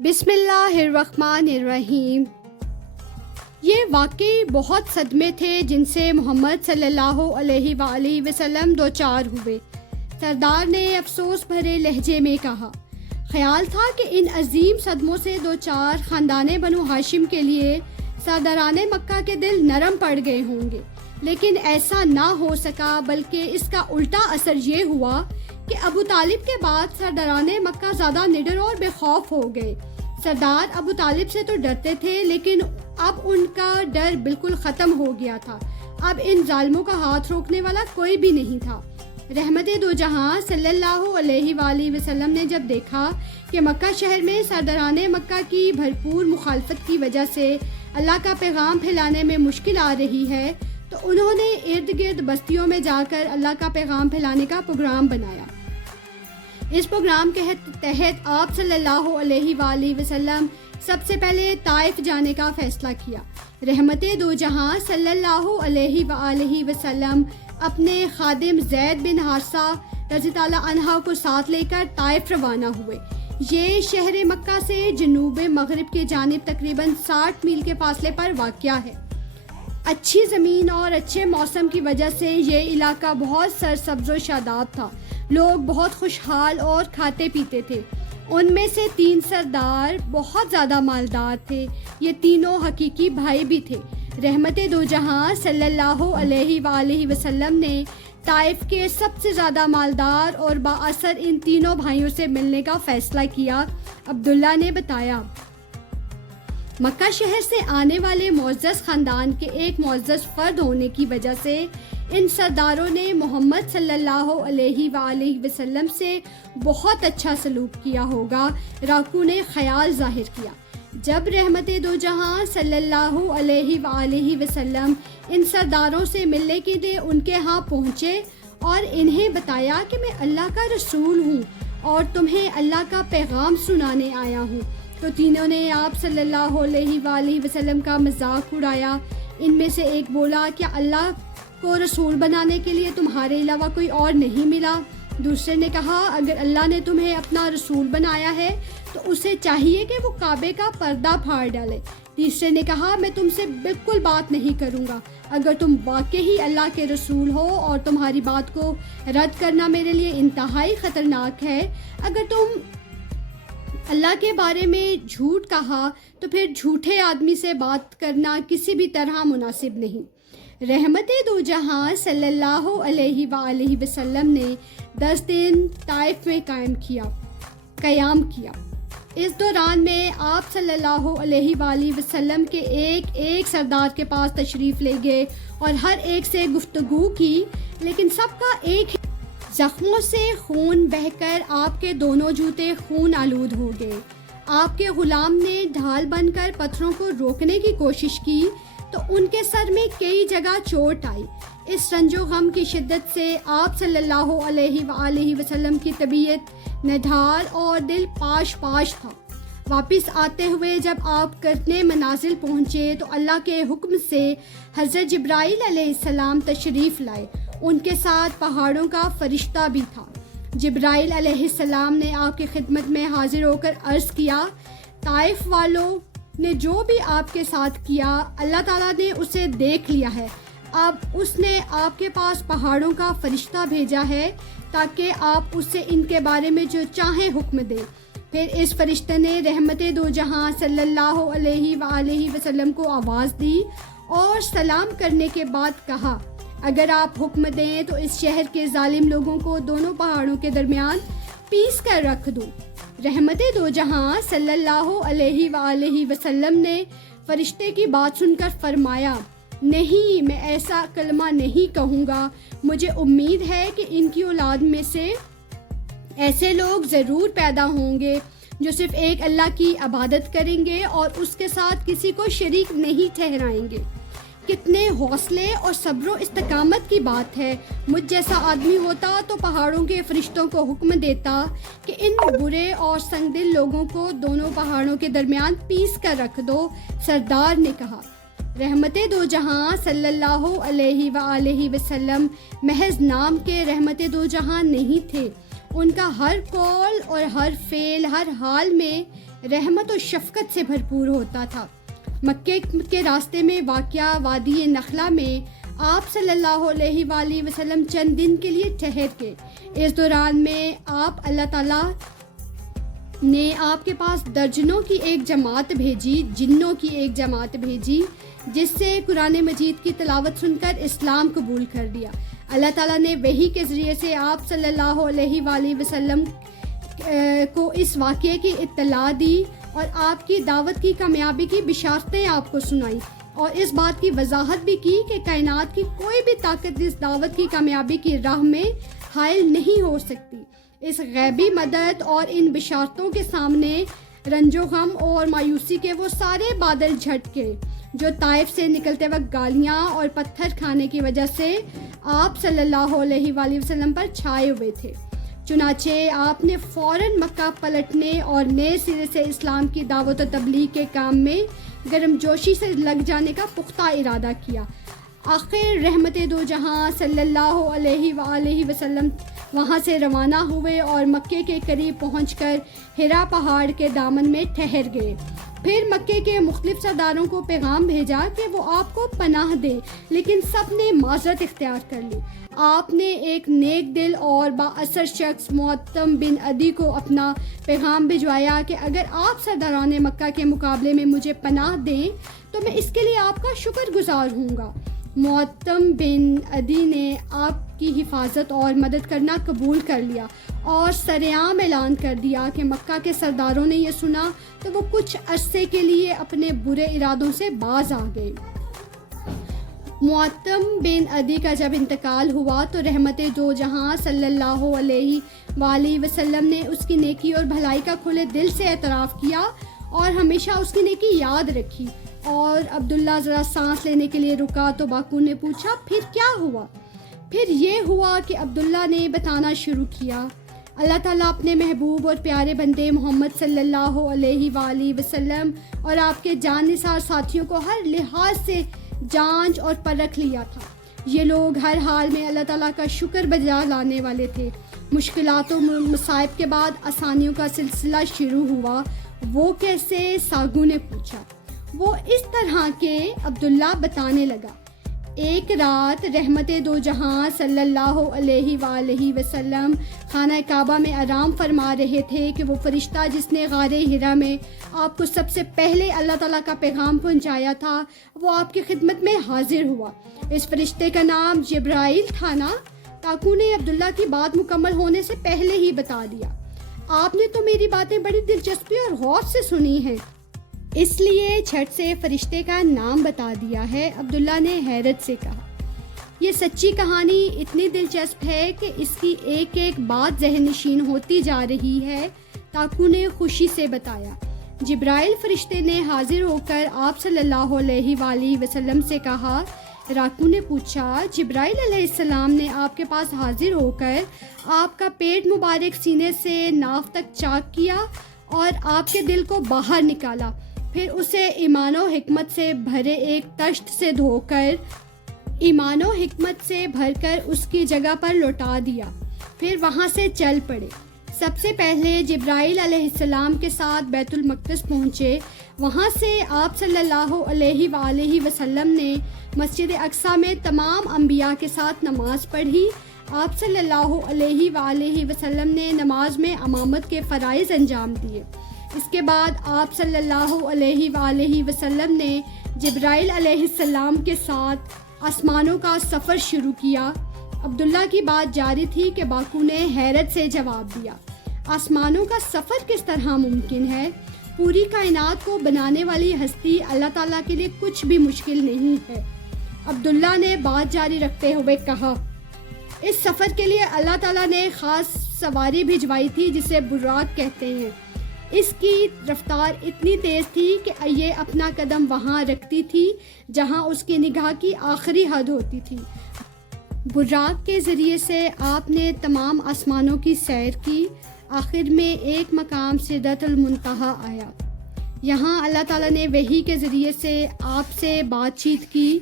بسم اللہ الرحمن الرحیم۔ یہ واقعی بہت صدمے تھے جن سے محمد صلی اللہ علیہ وآلہ وسلم دوچار ہوئے۔ سردار نے افسوس بھرے لہجے میں کہا، خیال تھا کہ ان عظیم صدموں سے دوچار خاندان بنو ہاشم کے لیے سرداران مکہ کے دل نرم پڑ گئے ہوں گے، لیکن ایسا نہ ہو سکا، بلکہ اس کا الٹا اثر یہ ہوا کہ ابو طالب کے بعد سرداران مکہ زیادہ نڈر اور بے خوف ہو گئے۔ سردار ابو طالب سے تو ڈرتے تھے، لیکن اب ان کا ڈر بالکل ختم ہو گیا تھا۔ اب ان ظالموں کا ہاتھ روکنے والا کوئی بھی نہیں تھا۔ رحمت دو جہاں صلی اللہ علیہ وآلہ وسلم نے جب دیکھا کہ مکہ شہر میں سرداران مکہ کی بھرپور مخالفت کی وجہ سے اللہ کا پیغام پھیلانے میں مشکل آ رہی ہے، تو انہوں نے ارد گرد بستیوں میں جا کر اللہ کا پیغام پھیلانے کا پروگرام بنایا۔ اس پروگرام کے تحت آپ صلی اللہ علیہ وآلہ وسلم سب سے پہلے طائف جانے کا فیصلہ کیا۔ رحمت دو جہاں صلی اللہ علیہ وآلہ وسلم اپنے خادم زید بن حارثہ رضی اللہ عنہ کو ساتھ لے کر طائف روانہ ہوئے۔ یہ شہر مکہ سے جنوب مغرب کے جانب تقریباً 60 میل کے فاصلے پر واقع ہے۔ اچھی زمین اور اچھے موسم کی وجہ سے یہ علاقہ بہت سرسبز و شاداب تھا۔ لوگ بہت خوشحال اور کھاتے پیتے تھے۔ ان میں سے 3 سردار بہت زیادہ مالدار تھے۔ یہ تینوں حقیقی بھائی بھی تھے۔ رحمت دو جہاں صلی اللہ علیہ وآلہ وسلم نے طائف کے سب سے زیادہ مالدار اور بااثر ان تینوں بھائیوں سے ملنے کا فیصلہ کیا۔ عبداللہ نے بتایا، مکہ شہر سے آنے والے معزز خاندان کے ایک معزز فرد ہونے کی وجہ سے ان سرداروں نے محمد صلی اللہ علیہ وآلہ وسلم سے بہت اچھا سلوک کیا ہوگا۔ راکو نے خیال ظاہر کیا۔ جب رحمت دو جہاں صلی اللہ علیہ وآلہ وسلم ان سرداروں سے ملنے کے لیے ان کے ہاں پہنچے اور انہیں بتایا کہ میں اللہ کا رسول ہوں اور تمہیں اللہ کا پیغام سنانے آیا ہوں، تو تینوں نے آپ صلی اللہ علیہ وآلہ وسلم کا مذاق اڑایا۔ ان میں سے ایک بولا، کیا اللہ کو رسول بنانے کے لیے تمہارے علاوہ کوئی اور نہیں ملا؟ دوسرے نے کہا، اگر اللہ نے تمہیں اپنا رسول بنایا ہے تو اسے چاہیے کہ وہ کعبے کا پردہ پھاڑ ڈالے۔ تیسرے نے کہا، میں تم سے بالکل بات نہیں کروں گا۔ اگر تم واقعی اللہ کے رسول ہو اور تمہاری بات کو رد کرنا میرے لیے انتہائی خطرناک ہے، اگر تم اللہ کے بارے میں جھوٹ کہا تو پھر جھوٹے آدمی سے بات کرنا کسی بھی طرح مناسب نہیں۔ رحمت دو جہاں صلی اللہ علیہ وآلہ وسلم نے 10 دن طائف میں قیام کیا۔ اس دوران میں آپ صلی اللہ علیہ وآلہ وسلم کے ایک سردار کے پاس تشریف لے گئے اور ہر ایک سے گفتگو کی، لیکن سب کا ایک ہی، زخموں سے خون بہہ کر آپ کے دونوں جوتے خون آلود ہو گئے۔ آپ کے غلام نے ڈھال بن کر پتھروں کو روکنے کی کوشش کی تو ان کے سر میں کئی جگہ چوٹ آئی۔ اس رنج و غم کی شدت سے آپ صلی اللہ علیہ وآلہ وسلم کی طبیعت نڈھال اور دل پاش تھا۔ واپس آتے ہوئے جب آپ کرنے منازل پہنچے تو اللہ کے حکم سے حضرت جبرائیل علیہ السلام تشریف لائے۔ ان کے ساتھ پہاڑوں کا فرشتہ بھی تھا۔ جبرائیل علیہ السلام نے آپ کی خدمت میں حاضر ہو کر عرض کیا، طائف والوں نے جو بھی آپ کے ساتھ کیا، اللہ تعالیٰ نے اسے دیکھ لیا ہے۔ اب اس نے آپ کے پاس پہاڑوں کا فرشتہ بھیجا ہے تاکہ آپ اس سے ان کے بارے میں جو چاہیں حکم دیں۔ پھر اس فرشتے نے رحمت دو جہاں صلی اللہ علیہ وآلہ وسلم کو آواز دی اور سلام کرنے کے بعد کہا، اگر آپ حکم دیں تو اس شہر کے ظالم لوگوں کو دونوں پہاڑوں کے درمیان پیس کر رکھ دوں۔ رحمت دو جہاں صلی اللہ علیہ وآلہ وسلم نے فرشتے کی بات سن کر فرمایا، نہیں، میں ایسا کلمہ نہیں کہوں گا۔ مجھے امید ہے کہ ان کی اولاد میں سے ایسے لوگ ضرور پیدا ہوں گے جو صرف ایک اللہ کی عبادت کریں گے اور اس کے ساتھ کسی کو شریک نہیں ٹھہرائیں گے۔ کتنے حوصلے اور صبر و استقامت کی بات ہے۔ مجھ جیسا آدمی ہوتا تو پہاڑوں کے فرشتوں کو حکم دیتا کہ ان برے اور سنگ دل لوگوں کو دونوں پہاڑوں کے درمیان پیس کر رکھ دو، سردار نے کہا۔ رحمت دو جہاں صلی اللہ علیہ وآلہ وسلم محض نام کے رحمت دو جہاں نہیں تھے۔ ان کا ہر قول اور ہر فعل ہر حال میں رحمت و شفقت سے بھرپور ہوتا تھا۔ مکے کے راستے میں واقع وادی نخلا میں آپ صلی اللہ علیہ وآلہ وسلم چند دن کے لیے ٹھہر گئے۔ اس دوران میں اللہ تعالیٰ نے آپ کے پاس درجنوں کی ایک جماعت بھیجی، جنوں کی ایک جماعت بھیجی، جس سے قرآن مجید کی تلاوت سن کر اسلام قبول کر لیا۔ اللہ تعالیٰ نے وحی کے ذریعے سے آپ صلی اللہ علیہ وآلہ وسلم کو اس واقعے کی اطلاع دی اور آپ کی دعوت کی کامیابی کی بشارتیں آپ کو سنائیں، اور اس بات کی وضاحت بھی کی کہ کائنات کی کوئی بھی طاقت اس دعوت کی کامیابی کی راہ میں حائل نہیں ہو سکتی۔ اس غیبی مدد اور ان بشارتوں کے سامنے رنج و غم اور مایوسی کے وہ سارے بادل جھٹ گئے جو طائف سے نکلتے وقت گالیاں اور پتھر کھانے کی وجہ سے آپ صلی اللہ علیہ وآلہ وسلم پر چھائے ہوئے تھے۔ چنانچہ آپ نے فوراً مکہ پلٹنے اور نئے سرے سے اسلام کی دعوت و تبلیغ کے کام میں گرم جوشی سے لگ جانے کا پختہ ارادہ کیا۔ آخر رحمت دو جہاں صلی اللہ علیہ وآلہ وسلم وہاں سے روانہ ہوئے اور مکے کے قریب پہنچ کر ہرا پہاڑ کے دامن میں ٹھہر گئے۔ پھر مکے کے مختلف سرداروں کو پیغام بھیجا کہ وہ آپ کو پناہ دیں، لیکن سب نے معذرت اختیار کر لی۔ آپ نے ایک نیک دل اور با اثر شخص معتم بن عدی کو اپنا پیغام بھجوایا کہ اگر آپ سرداران مکہ کے مقابلے میں مجھے پناہ دیں تو میں اس کے لیے آپ کا شکر گزار ہوں گا۔ معتم بن عدی نے آپ کی حفاظت اور مدد کرنا قبول کر لیا اور سرعام اعلان کر دیا کہ مکہ کے سرداروں نے یہ سنا تو وہ کچھ عرصے کے لیے اپنے برے ارادوں سے باز آ گئے۔ معتم بن عدی کا جب انتقال ہوا تو رحمت دو جہاں صلی اللہ علیہ وآلہ وسلم نے اس کی نیکی اور بھلائی کا کھلے دل سے اعتراف کیا اور ہمیشہ اس کی نیکی یاد رکھی۔ اور عبداللہ ذرا سانس لینے کے لیے رکا تو باقو نے پوچھا پھر کیا ہوا؟ پھر یہ ہوا کہ عبداللہ نے بتانا شروع کیا، اللہ تعالیٰ اپنے محبوب اور پیارے بندے محمد صلی اللہ علیہ وآلہ وسلم اور آپ کے جان نثار ساتھیوں کو ہر لحاظ سے جانچ اور پرکھ لیا تھا۔ یہ لوگ ہر حال میں اللہ تعالیٰ کا شکر بجا لانے والے تھے۔ مشکلات و مصائب کے بعد آسانیوں کا سلسلہ شروع ہوا۔ وہ کیسے؟ ساگو نے پوچھا۔ وہ اس طرح کے، عبداللہ بتانے لگا۔ ایک رات رحمت دو جہاں صلی اللہ علیہ وآلہ وسلم خانہ کعبہ میں آرام فرما رہے تھے کہ وہ فرشتہ جس نے غار ہرا میں آپ کو سب سے پہلے اللہ تعالیٰ کا پیغام پہنچایا تھا وہ آپ کی خدمت میں حاضر ہوا۔ اس فرشتے کا نام جبرائیل تھا نا؟ کاکو نے عبداللہ کی بات مکمل ہونے سے پہلے ہی بتا دیا۔ آپ نے تو میری باتیں بڑی دلچسپی اور غور سے سنی ہیں، اس لیے جھٹ سے فرشتے کا نام بتا دیا ہے، عبداللہ نے حیرت سے کہا۔ یہ سچی کہانی اتنی دلچسپ ہے کہ اس کی ایک ایک بات ذہن نشین ہوتی جا رہی ہے، کاکو نے خوشی سے بتایا۔ جبرائیل فرشتے نے حاضر ہو کر آپ صلی اللہ علیہ وآلہ وسلم سے کہا۔ راکو نے پوچھا، جبرائیل علیہ السلام نے آپ کے پاس حاضر ہو کر آپ کا پیٹ مبارک سینے سے ناف تک چاک کیا اور آپ کے دل کو باہر نکالا، پھر اسے ایمان و حکمت سے بھرے ایک تشت سے دھو کر ایمان و حکمت سے بھر کر اس کی جگہ پر لوٹا دیا، پھر وہاں سے چل پڑے۔ سب سے پہلے جبرائیل علیہ السلام کے ساتھ بیت المقدس پہنچے، وہاں سے آپ صلی اللہ علیہ وآلہ وسلم نے مسجد اقصیٰ میں تمام انبیاء کے ساتھ نماز پڑھی۔ آپ صلی اللہ علیہ وآلہ وسلم نے نماز میں امامت کے فرائض انجام دیے۔ اس کے بعد آپ صلی اللہ علیہ وآلہ وسلم نے جبرائیل علیہ السلام کے ساتھ آسمانوں کا سفر شروع کیا۔ عبداللہ کی بات جاری تھی کہ باقو نے حیرت سے جواب دیا، آسمانوں کا سفر کس طرح ممکن ہے؟ پوری کائنات کو بنانے والی ہستی اللہ تعالیٰ کے لیے کچھ بھی مشکل نہیں ہے۔ عبداللہ نے بات جاری رکھتے ہوئے کہا، اس سفر کے لیے اللہ تعالیٰ نے خاص سواری بھجوائی تھی جسے براق کہتے ہیں۔ اس کی رفتار اتنی تیز تھی کہ یہ اپنا قدم وہاں رکھتی تھی جہاں اس کی نگاہ کی آخری حد ہوتی تھی۔ براق کے ذریعے سے آپ نے تمام آسمانوں کی سیر کی، آخر میں ایک مقام سدرۃ المنتہا آیا۔ یہاں اللہ تعالیٰ نے وحی کے ذریعے سے آپ سے بات چیت کی۔